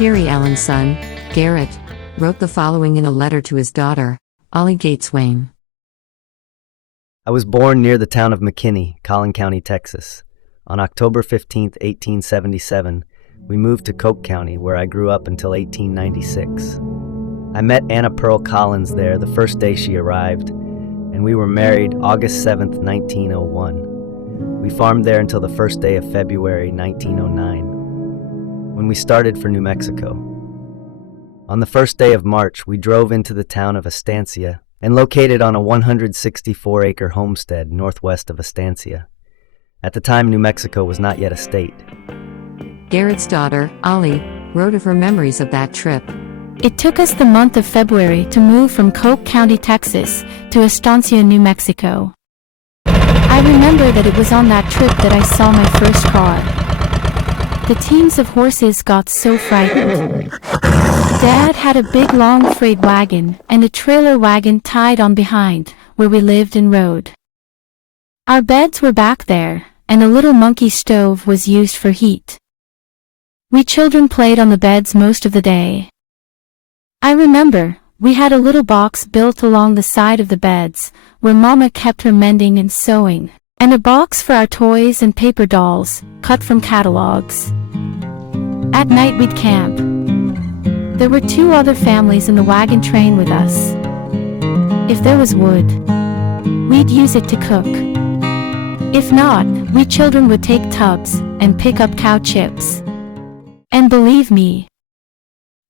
Carey Allen's son, Garrett, wrote the following in a letter to his daughter, Ollie Gates Wayne. I was born near the town of McKinney, Collin County, Texas. On October 15, 1877, we moved to Coke County, where I grew up until 1896. I met Anna Pearl Collins there the first day she arrived, and we were married August 7, 1901. We farmed there until the first day of February 1909, when we started for New Mexico. On the first day of March, we drove into the town of Estancia and located on a 164-acre homestead northwest of Estancia. At the time, New Mexico was not yet a state. Garrett's daughter, Ollie, wrote of her memories of that trip. It took us the month of February to move from Coke County, Texas, to Estancia, New Mexico. I remember that it was on that trip that I saw my first car. The teams of horses got so frightened. Dad had a big long freight wagon and a trailer wagon tied on behind, where we lived and rode. Our beds were back there, and a little monkey stove was used for heat. We children played on the beds most of the day. I remember, we had a little box built along the side of the beds, where Mama kept her mending and sewing, and a box for our toys and paper dolls, cut from catalogs. At night we'd camp. There were 2 other families in the wagon train with us. If there was wood, we'd use it to cook. If not, we children would take tubs and pick up cow chips. And believe me,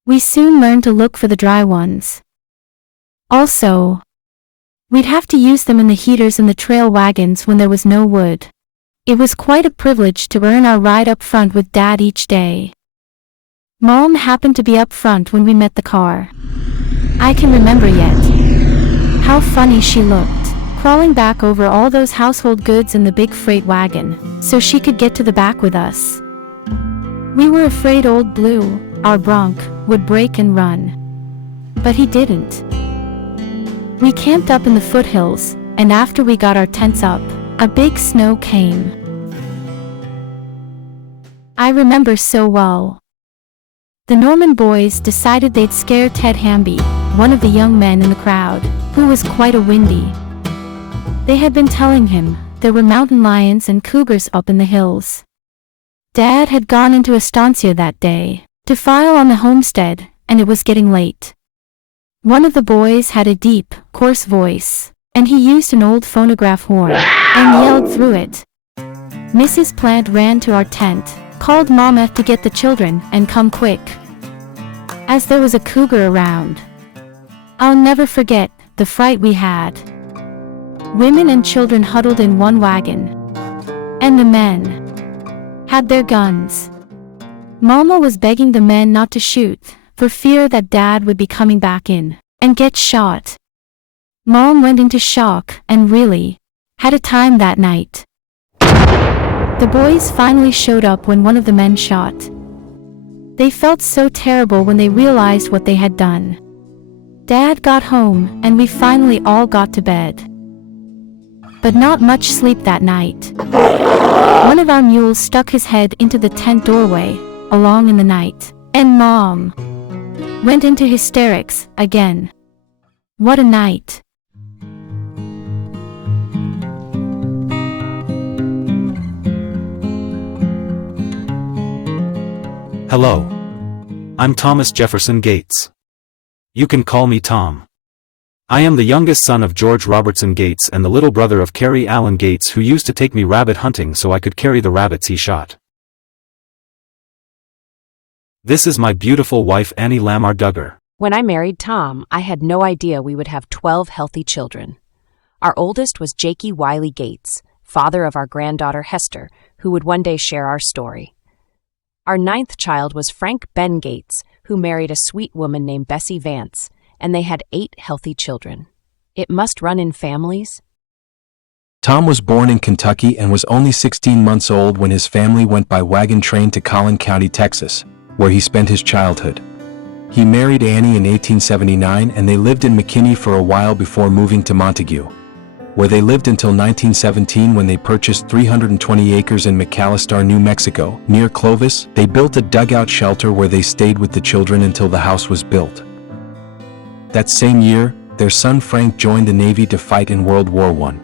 we soon learned to look for the dry ones. Also, we'd have to use them in the heaters in the trail wagons when there was no wood. It was quite a privilege to earn our ride up front with Dad each day. Mom happened to be up front when we met the car. I can remember yet how funny she looked, crawling back over all those household goods in the big freight wagon, so she could get to the back with us. We were afraid old Blue, our bronc, would break and run. But he didn't. We camped up in the foothills, and after we got our tents up, a big snow came. I remember so well. The Norman boys decided they'd scare Ted Hamby, one of the young men in the crowd, who was quite a windy. They had been telling him there were mountain lions and cougars up in the hills. Dad had gone into Estancia that day to file on the homestead, and it was getting late. One of the boys had a deep, coarse voice, and he used an old phonograph horn and yelled through it. Mrs. Plant ran to our tent, called Mama to get the children and come quick, as there was a cougar around. I'll never forget the fright we had. Women and children huddled in one wagon, and the men had their guns. Mama was begging the men not to shoot, for fear that Dad would be coming back in and get shot. Mom went into shock and really had a time that night. The boys finally showed up when one of the men shot. They felt so terrible when they realized what they had done. Dad got home and we finally all got to bed. But not much sleep that night. One of our mules stuck his head into the tent doorway, along in the night, and Mom went into hysterics again. What a night. Hello. I'm Thomas Jefferson Gates. You can call me Tom. I am the youngest son of George Robertson Gates and the little brother of Carey Allen Gates, who used to take me rabbit hunting so I could carry the rabbits he shot. This is my beautiful wife Annie Lamar Duggar. When I married Tom, I had no idea we would have 12 healthy children. Our oldest was Jakey Wiley Gates, father of our granddaughter Hester, who would one day share our story. Our 9th child was Frank Ben Gates, who married a sweet woman named Bessie Vance, and they had 8 healthy children. It must run in families. Tom was born in Kentucky and was only 16 months old when his family went by wagon train to Collin County, Texas, where he spent his childhood. He married Annie in 1879 and they lived in McKinney for a while before moving to Montague. where they lived until 1917 when they purchased 320 acres in McAllister, New Mexico, near Clovis. They built a dugout shelter where they stayed with the children until the house was built. That same year, their son Frank joined the Navy to fight in World War I.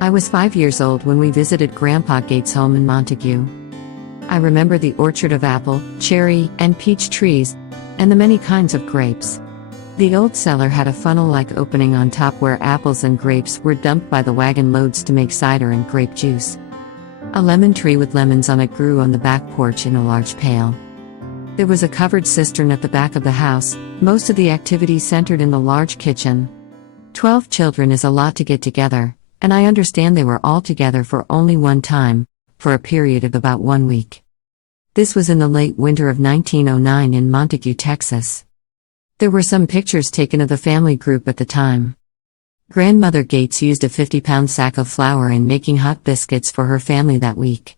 I was 5 years old when we visited Grandpa Gates' home in Montague. I remember the orchard of apple, cherry, and peach trees, and the many kinds of grapes. The old cellar had a funnel-like opening on top where apples and grapes were dumped by the wagon loads to make cider and grape juice. A lemon tree with lemons on it grew on the back porch in a large pail. There was a covered cistern at the back of the house. Most of the activity centered in the large kitchen. 12 children is a lot to get together, and I understand they were all together for only one time, for a period of about 1 week. This was in the late winter of 1909 in Montague, Texas. There were some pictures taken of the family group at the time. Grandmother Gates used a 50-pound sack of flour in making hot biscuits for her family that week.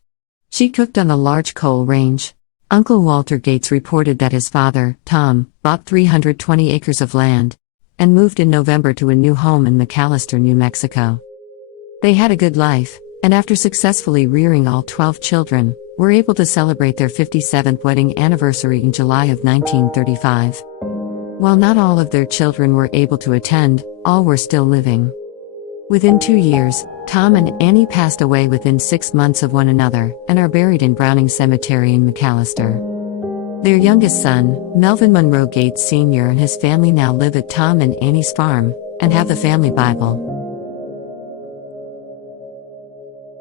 She cooked on a large coal range. Uncle Walter Gates reported that his father, Tom, bought 320 acres of land and moved in November to a new home in McAllister, New Mexico. They had a good life, and after successfully rearing all 12 children, were able to celebrate their 57th wedding anniversary in July of 1935. While not all of their children were able to attend, all were still living. Within 2 years, Tom and Annie passed away within 6 months of one another and are buried in Browning Cemetery in McAllister. Their youngest son, Melvin Monroe Gates Sr. and his family now live at Tom and Annie's farm and have the family Bible.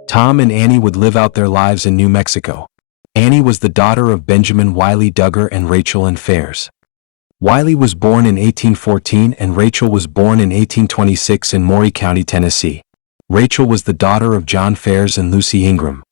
Tom and Annie would live out their lives in New Mexico. Annie was the daughter of Benjamin Wiley Duggar and Rachel Ann Fairs. Wiley was born in 1814 and Rachel was born in 1826 in Maury County, Tennessee. Rachel was the daughter of John Fairs and Lucy Ingram.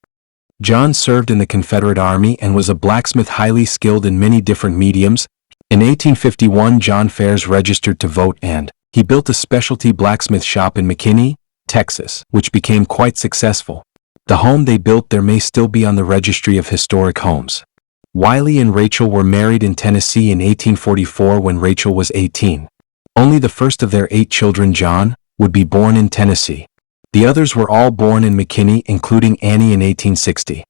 John served in the Confederate Army and was a blacksmith highly skilled in many different mediums. In 1851, John Fairs registered to vote and he built a specialty blacksmith shop in McKinney, Texas, which became quite successful. The home they built there may still be on the Registry of Historic Homes. Wiley and Rachel were married in Tennessee in 1844 when Rachel was 18. Only the first of their 8 children, John, would be born in Tennessee. The others were all born in McKinney, including Annie in 1860.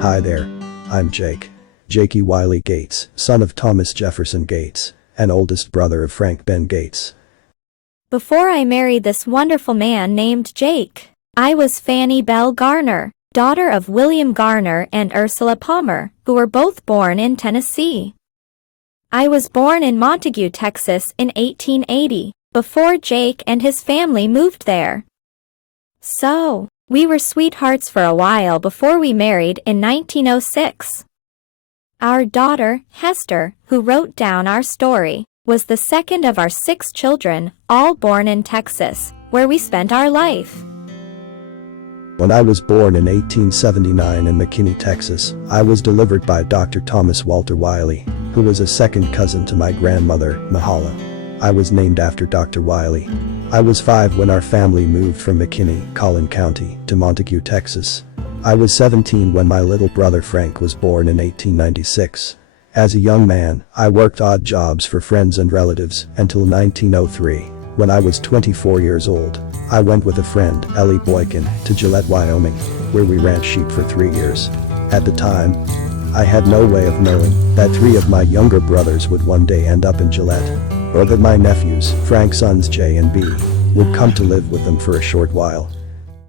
Hi there, I'm Jakey Wiley Gates, son of Thomas Jefferson Gates, and oldest brother of Frank Ben Gates. Before I married this wonderful man named Jake, I was Fanny Bell Garner, daughter of William Garner and Ursula Palmer, who were both born in Tennessee. I was born in Montague, Texas in 1880, before Jake and his family moved there. So, we were sweethearts for a while before we married in 1906. Our daughter, Hester, who wrote down our story, was the second of our 6 children, all born in Texas, where we spent our life. When I was born in 1879 in McKinney, Texas, I was delivered by Dr. Thomas Walter Wiley, who was a second cousin to my grandmother, Mahala. I was named after Dr. Wiley. I was 5 when our family moved from McKinney, Collin County, to Montague, Texas. I was 17 when my little brother Frank was born in 1896. As a young man, I worked odd jobs for friends and relatives until 1903. When I was 24 years old, I went with a friend, Ellie Boykin, to Gillette, Wyoming, where we ranched sheep for 3 years. At the time, I had no way of knowing that 3 of my younger brothers would one day end up in Gillette, or that my nephews, Frank's sons J and B, would come to live with them for a short while.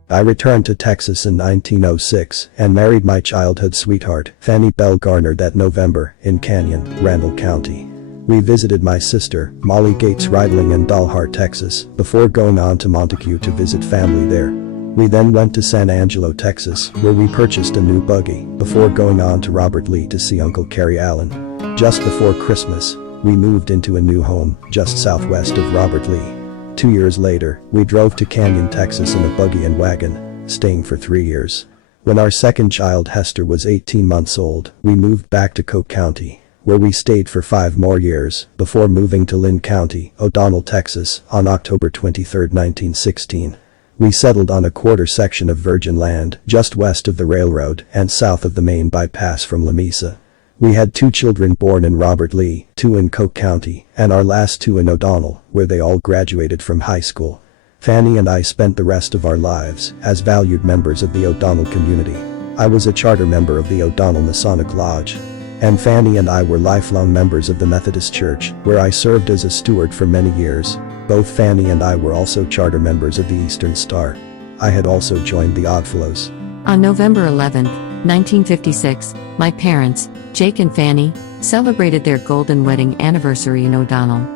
I returned to Texas in 1906 and married my childhood sweetheart, Fanny Bell Garner, that November in Canyon, Randall County. We visited my sister, Molly Gates Ridling in Dalhart, Texas, before going on to Montague to visit family there. We then went to San Angelo, Texas, where we purchased a new buggy, before going on to Robert Lee to see Uncle Carey Allen. Just before Christmas, we moved into a new home, just southwest of Robert Lee. 2 years later, we drove to Canyon, Texas in a buggy and wagon, staying for 3 years. When our second child Hester was 18 months old, we moved back to Coke County, where we stayed for 5 more years before moving to Lynn County, O'Donnell, Texas, on October 23, 1916. We settled on a quarter section of virgin land just west of the railroad and south of the main bypass from Lamesa. We had 2 children born in Robert Lee, 2 in Coke County, and our last 2 in O'Donnell, where they all graduated from high school. Fanny and I spent the rest of our lives as valued members of the O'Donnell community. I was a charter member of the O'Donnell Masonic Lodge. And Fanny and I were lifelong members of the Methodist Church, where I served as a steward for many years. Both Fanny and I were also charter members of the Eastern Star. I had also joined the Oddfellows. On November 11, 1956, my parents, Jake and Fanny, celebrated their golden wedding anniversary in O'Donnell.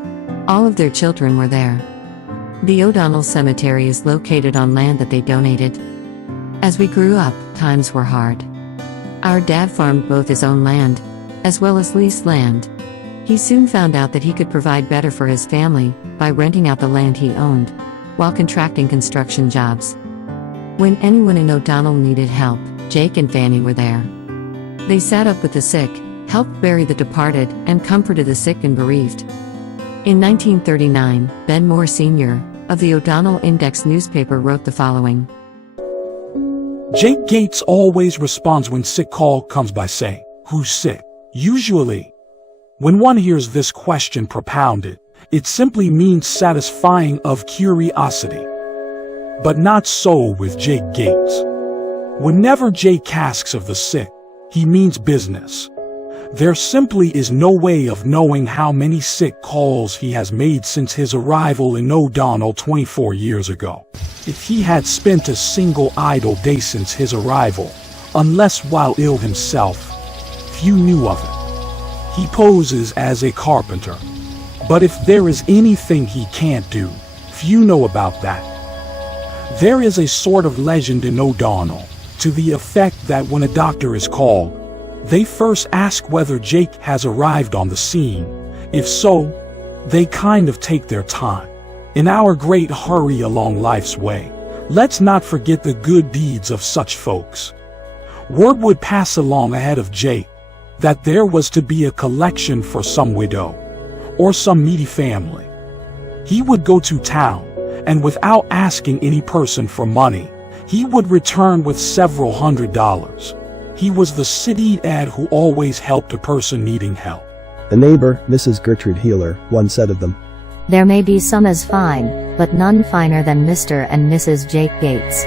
All of their children were there. The O'Donnell Cemetery is located on land that they donated. As we grew up, times were hard. Our dad farmed both his own land, as well as leased land. He soon found out that he could provide better for his family by renting out the land he owned, while contracting construction jobs. When anyone in O'Donnell needed help, Jake and Fanny were there. They sat up with the sick, helped bury the departed, and comforted the sick and bereaved. In 1939, Ben Moore Sr., of the O'Donnell Index newspaper wrote the following. Jake Gates always responds when sick call comes by saying, "Who's sick?" Usually, when one hears this question propounded, it simply means satisfying of curiosity. But not so with Jake Gates. Whenever Jake asks of the sick, he means business. There simply is no way of knowing how many sick calls he has made since his arrival in O'Donnell 24 years ago. If he had spent a single idle day since his arrival, unless while ill himself, few knew of it. He poses as a carpenter. But if there is anything he can't do, few know about that. There is a sort of legend in O'Donnell, to the effect that when a doctor is called, they first ask whether Jake has arrived on the scene. If so, they kind of take their time. In our great hurry along life's way, let's not forget the good deeds of such folks. Word would pass along ahead of Jake that there was to be a collection for some widow or some needy family. He would go to town, and without asking any person for money, he would return with several $100s. He was the city ad who always helped a person needing help. A neighbor, Mrs. Gertrude Heeler, once said of them, "There may be some as fine, but none finer than Mr. and Mrs. Jake Gates."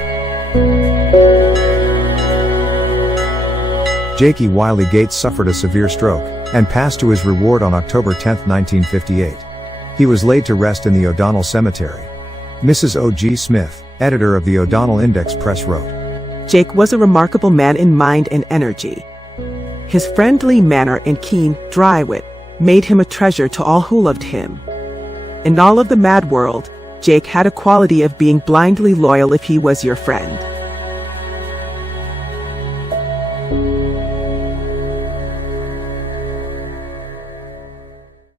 Jakey Wiley Gates suffered a severe stroke and passed to his reward on October 10, 1958. He was laid to rest in the O'Donnell Cemetery. Mrs. O.G. Smith, editor of the O'Donnell Index Press, wrote, Jake was a remarkable man in mind and energy. His friendly manner and keen, dry wit made him a treasure to all who loved him. In all of the mad world, Jake had a quality of being blindly loyal if he was your friend.